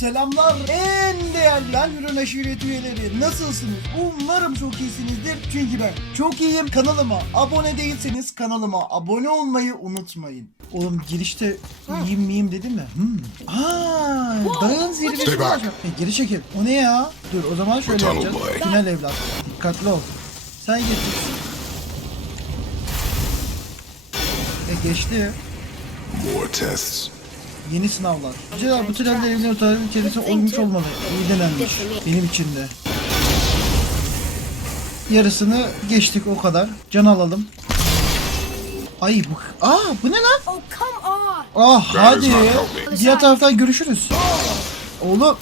Selamlar en değerli Almiron aşiret üyeleri nasılsınız? Umarım çok iyisinizdir çünkü ben çok iyiyim. Kanalıma abone değilseniz kanalıma abone olmayı unutmayın. Oğlum girişte iyiyim miyim dedi mi? Hmm. Aa, dağın zirvesi olacak. E, geri çekil. O ne ya? Dur o zaman şöyle yapacağız. Tünel evlat. Dikkatli ol. Sen geçeceksin. E geçti. More tests. Yeni sınavlar. Güzel bu treller evine otelin içerisinde olmuş olmalı. İyi denenmiş. Benim için de. Yarısını geçtik o kadar. Can alalım. Ay bu... Aa bu ne lan? Oh! Ah hadi. Diğer taraftan görüşürüz. Oğlum.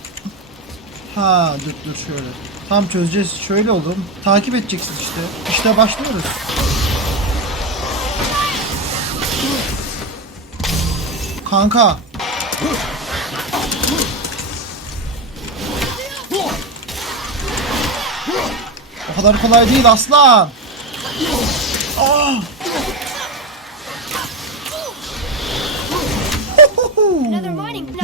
Ha dur dur şöyle. Tam çözeceğiz. Şöyle oğlum. Takip edeceksin işte. İşte başlıyoruz. Kanka. O kadar kolay değil aslan. Ah.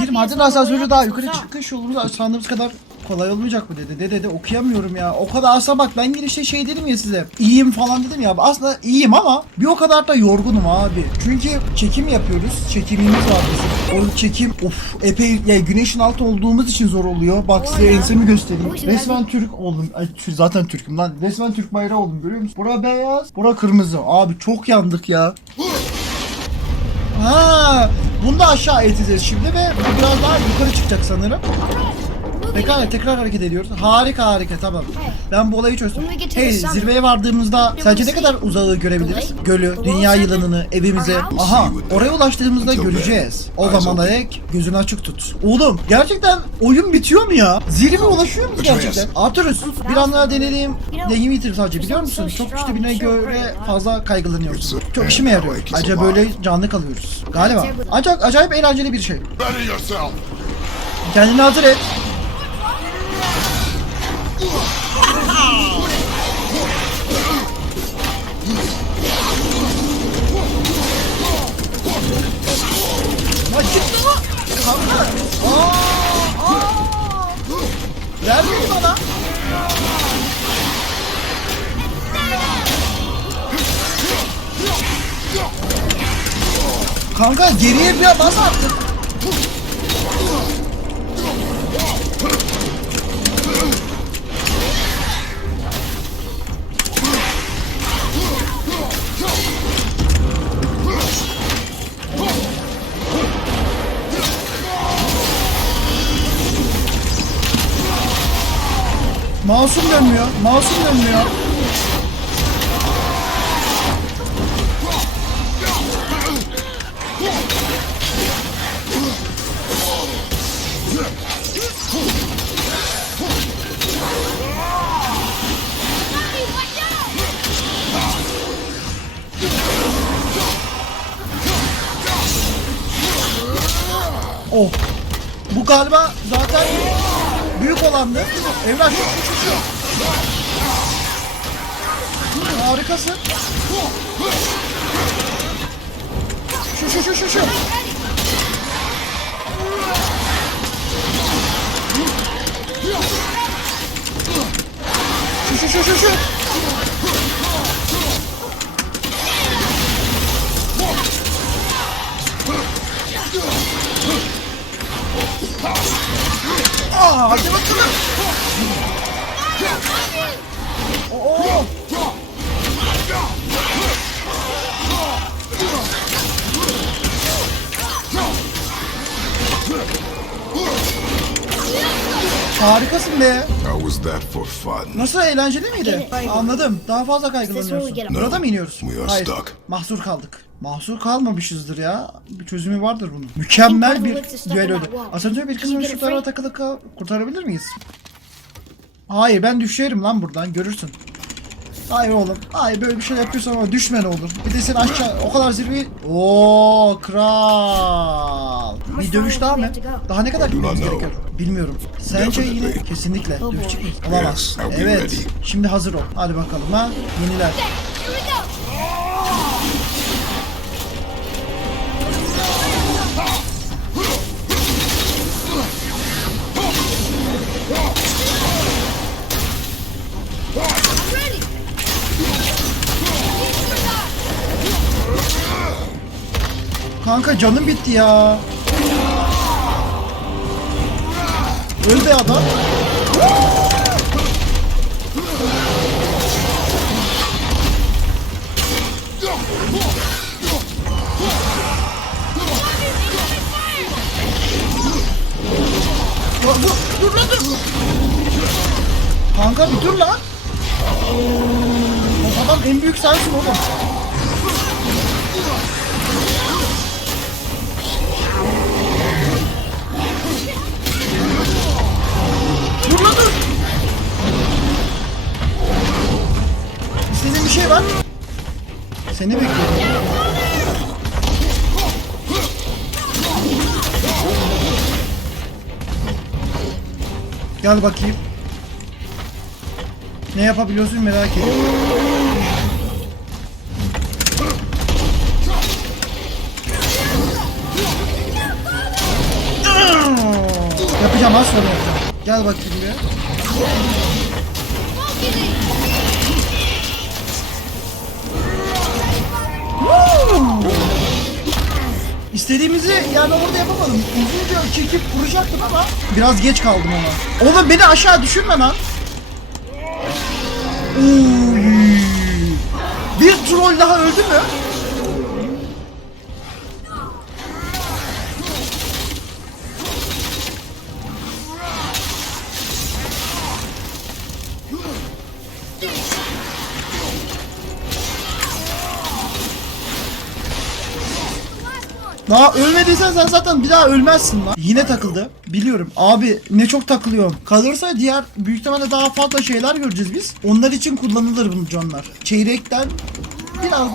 Bir maden asansörü daha yukarı çıkış yolumuz sandığımız kadar kolay olmayacak mı dedi. Dede de okuyamıyorum ya. O kadar aslında bak ben girişte şey dedim ya size. İyiyim falan dedim ya. Aslında iyiyim ama bir o kadar da yorgunum abi. Çünkü çekim yapıyoruz. Çekimimiz var bizim. O çekim of epey ya güneşin altı olduğumuz için zor oluyor. Bak size ensemi göstereyim. Resmen Türk oldum. Ay, zaten Türk'üm lan. Resmen Türk bayrağı oldum görüyor musun? Bura beyaz, bura kırmızı. Abi çok yandık ya. Ha, bunu da aşağı iteceğiz şimdi ve bu biraz daha yukarı çıkacak sanırım. Pekala tekrar hareket ediyoruz. Harika harika tamam. Ben bu olayı çözdüm. Hey zirveye vardığımızda sence ne kadar uzağı görebiliriz? Gölü, dünya yılanını, evimize. Aha oraya ulaştığımızda göreceğiz. O zamana dek gözünü açık tut. Oğlum gerçekten oyun bitiyor mu ya? Zirve ulaşıyor muyuz gerçekten? Arturus bir an daha deneyelim. Deneyim yitirip sadece biliyor musun? Çok güçlü birine göre fazla kaygılanıyorsun. Çok işime yarıyor. Ayrıca böyle canlı kalıyoruz. Galiba. Ancak acayip eğlenceli bir şey. Kendini hazır et. Ya çıktı mı? Kanka. Aa, aa. Ver bunu bana. Kanka geriye bir bas artık. Masum dönmüyor. Masum dönmüyor. Oh. Bu galiba büyük olandı. Emrah şu şu şu. Harikasın. Şu şu şu şu şu. Şu şu şu şu şu. Harikasın be. How was that for fun? Nasıl eğlenceli miydi? Anladım. Daha fazla kaygılanıyorsun. up. Burada mı iniyoruz? We are Hayır. stuck. Mahsur kaldık. Mahsur kalmamışızdır ya. Bir çözümü vardır bunun. Mükemmel bir düello. Asansör bir kısmını şu tarafa takılı kal- kurtarabilir miyiz? Hayır ben düşerim lan buradan görürsün. Hayır oğlum. Hayır böyle bir şey yapıyorsan ama düşme ne olur. Bir de sen aşağı o kadar zirveyi... Oo kral. Bir dövüş daha mı? Daha ne kadar gitmemiz gerekiyor? Bilmiyorum. Sence yine kesinlikle dövüşecek miyiz? Olamaz. Evet. Şimdi hazır ol. Hadi bakalım ha. Yeniler. Kanka canım bitti ya. Öl be adam. Dur, dur. Kanka bir dur lan. O adam en büyük sensin oğlum. Dur lan bir şey var. Seni bekliyorum. Gel bakayım. Ne yapabiliyorsun merak ediyorum. Yapacağım az sonra. Gel bakayım buraya. İstediğimizi yani orada yapamadım. Uzunca çekip vuracaktım ama biraz geç kaldım ona. Oğlum beni aşağı düşürme lan. Bir troll daha öldü mü? Daha ölmediysen sen zaten bir daha ölmezsin lan. Yine takıldı. Biliyorum. Abi ne çok takılıyor. Kalırsa diğer büyük ihtimalle daha fazla şeyler göreceğiz biz. Onlar için kullanılır bu canlar. Çeyrekten biraz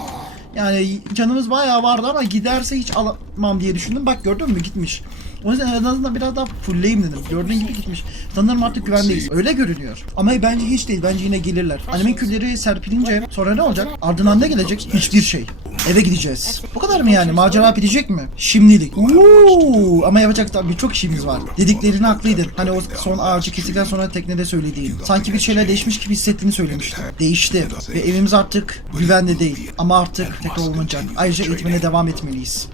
yani canımız bayağı vardı ama giderse hiç alamam diye düşündüm. Bak gördün mü gitmiş. O yüzden en azından biraz daha fullleyim dedim. Gördüğün gibi gitmiş. Sanırım artık güvendeyiz. Öyle görünüyor. Ama bence hiç değil. Bence yine gelirler. Annemin külleri serpilince sonra ne olacak? Ardından ne gelecek? Hiçbir şey. Eve gideceğiz. Bu kadar mı yani? Macera bitecek mi? Şimdilik. Uuu, ama yapacak tabii çok işimiz var. Dediklerini haklıydın. Hani o son ağacı kestikten sonra teknede söylediğin. Sanki bir şeyler değişmiş gibi hissettiğini söylemişti. Değişti. Ve evimiz artık güvende değil. Ama artık tekrar olmayacak. Ayrıca eğitimine devam etmeliyiz.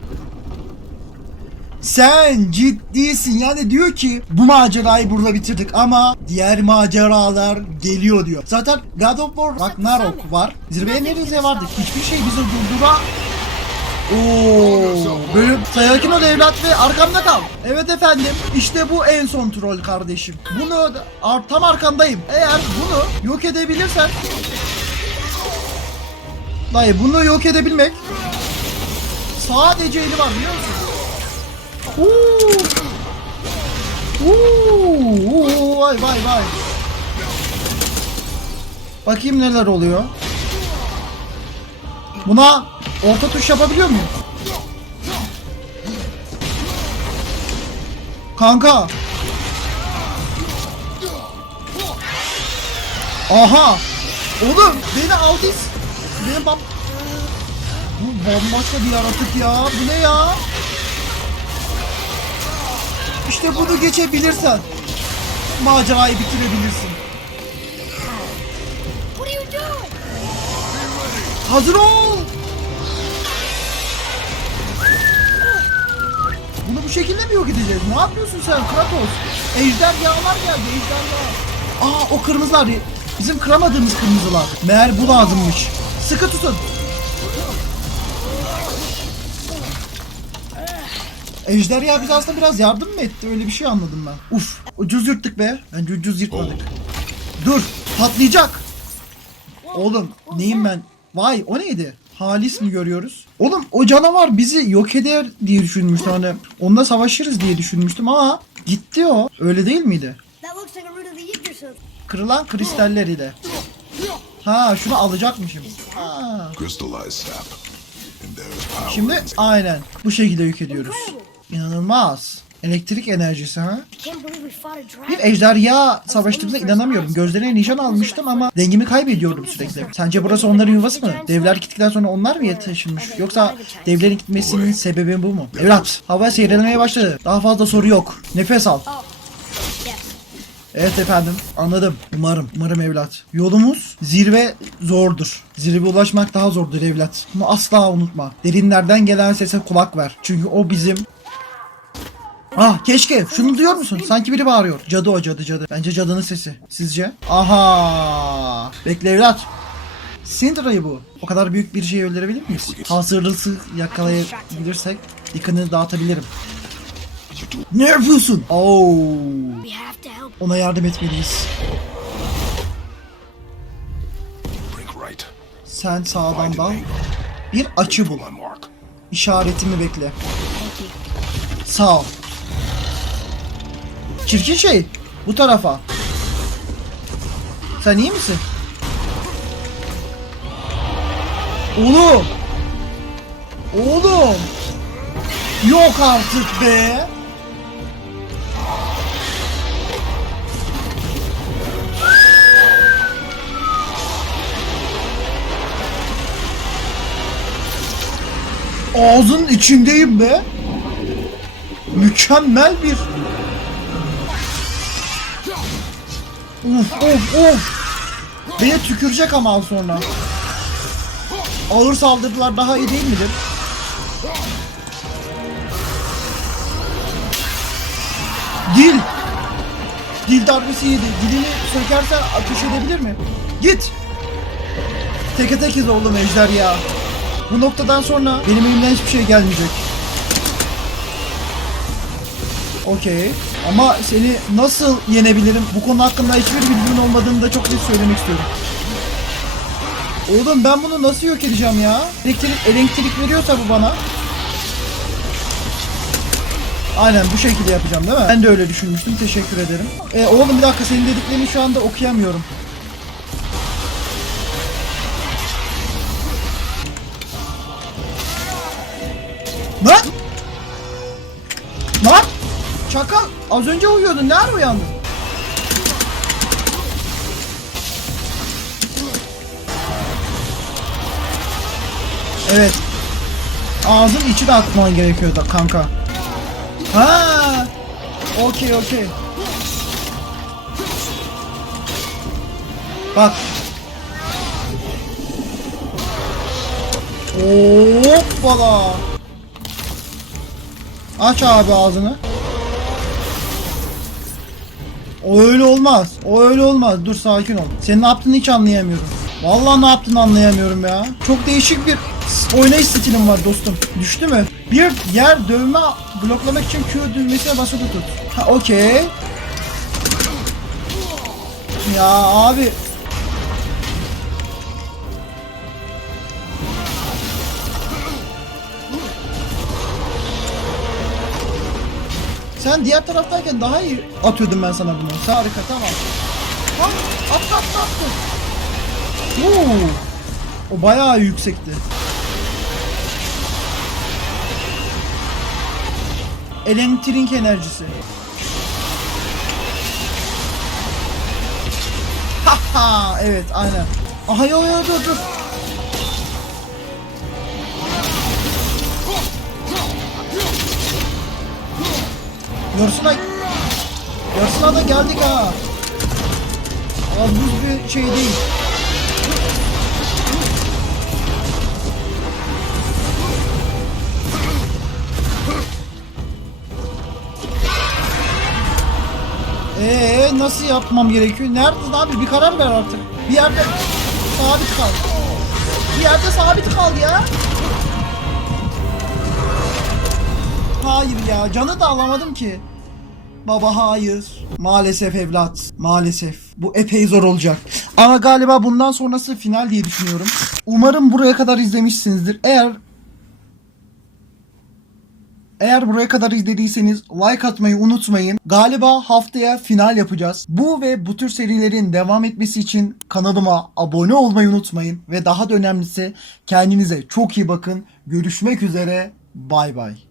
Sen ciddisin yani diyor ki bu macerayı burada bitirdik ama diğer maceralar geliyor diyor. Zaten God of War Ragnarok var. Zirveye nereye vardık? Hiçbir şey bizi durdura Oo, bölüm sakin ol evlat ve arkamda kal. Evet efendim işte bu en son troll kardeşim. Bunu ar- tam arkandayım. Eğer bunu yok edebilirsen Dayı bunu yok edebilmek sadece eli var biliyor musun? Uuu. Uuu. Vay vay vay. Bakayım neler oluyor. Buna orta tuş yapabiliyor muyum? Kanka. Aha. Oğlum beni aldız. Benim bam... Bu bambaşka bir yaratık ya. Bu ne ya? İşte bunu geçebilirsen macerayı bitirebilirsin. What are you doing? Hazır ol. Bunu bu şekilde mi yok edeceğiz? Ne yapıyorsun sen Kratos? Ejderhalar geldi ejderha. Aa o kırmızılar bizim kıramadığımız kırmızılar. Meğer bu lazımmış. Sıkı tutun. Ejderha bize aslında biraz yardım mı etti? Öyle bir şey anladım ben. Uf, ucuz yırttık be. Bence ucuz yırtmadık. Dur, patlayacak. Oğlum, neyim ben? Vay, o neydi? Halis mi görüyoruz? Oğlum o canavar bizi yok eder diye düşünmüştüm. Hani onunla savaşırız diye düşünmüştüm ama gitti o. Öyle değil miydi? Kırılan kristaller ile. Ha şunu alacakmışım. Ha. Şimdi aynen bu şekilde yük ediyoruz. İnanılmaz. Elektrik enerjisi ha. Bir ejderha savaştığımıza inanamıyorum. Gözlerine nişan almıştım ama dengimi kaybediyorum sürekli. Sence burası onların yuvası mı? Devler gittikten sonra onlar mı taşınmış? Yoksa devlerin gitmesinin sebebi bu mu? Evlat, hava seyrelemeye başladı. Daha fazla soru yok. Nefes al. Oh. Evet efendim anladım. Umarım. Umarım evlat. Yolumuz zirve zordur. Zirve ulaşmak daha zordur evlat. Bunu asla unutma. Derinlerden gelen sese kulak ver. Çünkü o bizim Ah keşke şunu duyuyor musun? Sanki biri bağırıyor. Cadı o cadı cadı. Bence cadının sesi. Sizce? Aha. Bekle evlat. Syndra'yı bu. O kadar büyük bir şeyi öldürebilir miyiz? Hasırlısı yakalayabilirsek dikkatini dağıtabilirim. Ne yapıyorsun? Oo. Ona yardım etmeliyiz. Sen sağdan dal. Bir açı bul. İşaretimi bekle. Sağ ol. Çirkin şey. Bu tarafa. Sen iyi misin? Oğlum. Oğlum. Yok artık be. Ağzın içindeyim be. Mükemmel bir Uf of of Beni tükürecek ama az sonra. Ağır saldırılar daha iyi değil midir? Dil. Dil darbesi yedi. Dilini sökersen ateş edebilir mi? Git. Teke tekiz oğlum ejder ya Bu noktadan sonra benim elimden hiçbir şey gelmeyecek. Okey. Ama seni nasıl yenebilirim? Bu konu hakkında hiçbir bilgim olmadığını da çok net söylemek istiyorum. Oğlum ben bunu nasıl yok edeceğim ya? Elektrik, elektrik veriyorsa bu bana. Aynen bu şekilde yapacağım değil mi? Ben de öyle düşünmüştüm. Teşekkür ederim. E, oğlum bir dakika senin dediklerini şu anda okuyamıyorum. Lan! Lan! Çakal az önce uyuyordun. Ne ara uyandın? Evet. Ağzın içi de atman gerekiyor da kanka. Ha! Okey okey. Bak. Hoppala. Aç abi ağzını. O öyle olmaz. O öyle olmaz. Dur sakin ol. Senin ne yaptığını hiç anlayamıyorum. Vallahi ne yaptığını anlayamıyorum ya. Çok değişik bir oynayış stilim var dostum. Düştü mü? Bir yer dövme bloklamak için Q düğmesine basılı tut. Ha okey. Ya abi. Sen diğer taraftayken daha iyi atıyordum ben sana bunu. Harika tamam. Lan attı attı attı. Oo. O bayağı yüksekti. Elektrik enerjisi. Haha evet aynen. Aha yo yo dur dur. Yorsuna Yorsuna da geldik ha. Az buz bir şey değil. Ee nasıl yapmam gerekiyor? Nerede abi bir karar ver artık. Bir yerde sabit kal. Bir yerde sabit kal ya. Hayır ya canı da alamadım ki. Baba hayır. Maalesef evlat. Maalesef. Bu epey zor olacak. Ama galiba bundan sonrası final diye düşünüyorum. Umarım buraya kadar izlemişsinizdir. Eğer eğer buraya kadar izlediyseniz like atmayı unutmayın. Galiba haftaya final yapacağız. Bu ve bu tür serilerin devam etmesi için kanalıma abone olmayı unutmayın. Ve daha da önemlisi kendinize çok iyi bakın. Görüşmek üzere. Bay bay.